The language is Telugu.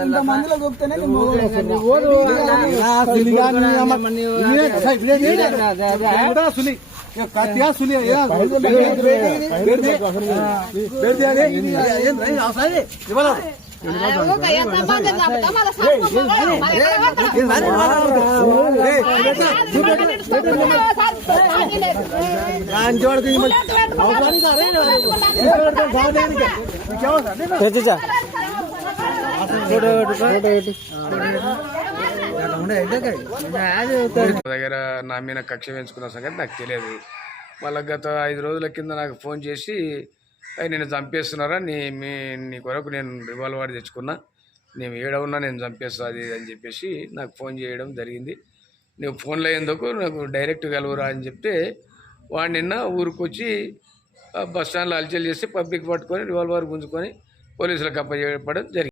ఇంతమందిలో దొరికితేనే నేను మొగోడు వస్తున్నా. నా దగ్గర నా మీద కక్ష పెంచుకున్న సంగతి నాకు తెలియదు. మళ్ళీ గత ఐదు రోజుల కింద నాకు ఫోన్ చేసి నేను చంపేస్తున్నారా? నీ మీ నీ కొరకు నేను రివాల్వర్ తెచ్చుకున్నా. నేను ఏడ ఉన్నా నేను చంపేస్తా అది అని చెప్పేసి నాకు ఫోన్ చేయడం జరిగింది. నువ్వు ఫోన్లో అయ్యేందుకు నాకు డైరెక్ట్ కలువురా అని చెప్తే వాడు నిన్న ఊరికొచ్చి బస్ స్టాండ్లో అల్చల్ చేసి పబ్లిక్ పట్టుకొని రివాల్వర్ గుంజుకొని పోలీసులకు అప్పచెప్పడం జరిగింది.